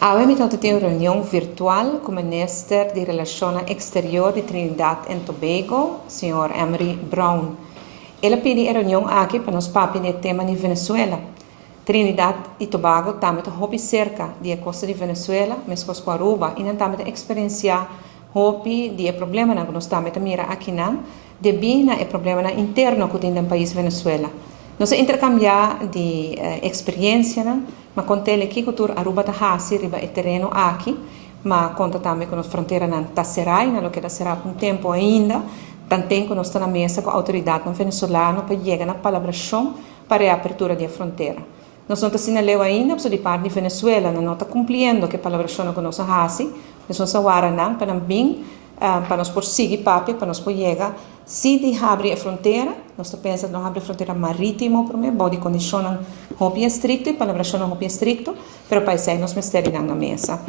Avem tem uma reunião virtual com o Ministro de Relações Exteriores de Trinidad e Tobago, Sr. Emery Brown. Ele pediu a reunião aqui para nós papi de tema de Venezuela. Trinidad e Tobago também está cerca da costa de Venezuela, mas com Aruba, e não também experienciar hopi de problema que nós também mira aqui não, de bem é problema interno que tem no país Venezuela. Nós intercambiar de experiência, mas conta aqui que o Aruba está riba o terreno aqui, mas conta também com a fronteira na Tasserai, na que será por um tempo ainda, também que nós estamos na mesa com a autoridade venezuelana para chegar na colaboração para a abertura da fronteira. Nós não assinalamos ainda, porque de parte de Venezuela não está cumprindo que a colaboração que nós fazemos, nós não sabemos para bem, para nós prosseguir papi, para nós chegar. Se de abrir a fronteira, nós pensamos não abrir a fronteira marítima, para mim, pode condicionar hobby estricto e colaboração hobby estricto, mas para isso nós estamos na mesa.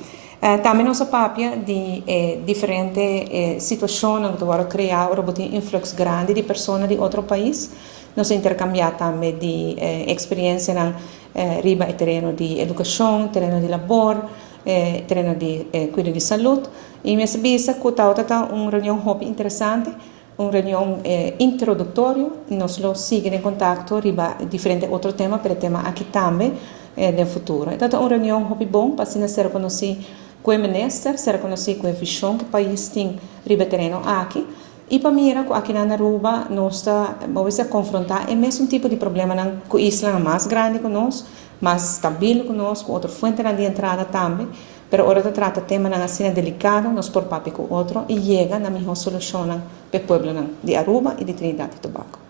Também nós papi de diferentes situações que vão criar um influxo grande de pessoas de outro país. Nós intercambiamos também de experiência na riba e terreno de educação, terreno de labor, terreno de cuidado de saúde. E minha visa que está uma reunião hobby interessante, uma reunião introdutória. Nós lo seguimos em contato riba diferente outro tema, para o tema aqui também no futuro. Então, uma reunião hobby bom para ser conhecido com o ministro, ser conhecido com a visão que o país tem riba terreno aqui. E para mim, aqui na Aruba, nós vamos confrontar o mesmo tipo de problema com a isla mais grande que nós, mais estável que nós, com outra fonte de entrada também. Mas hora de tratar tema assim delicado, nós por papi com outro e chega na melhor solução para o povo de Aruba e de Trinidad e Tobago.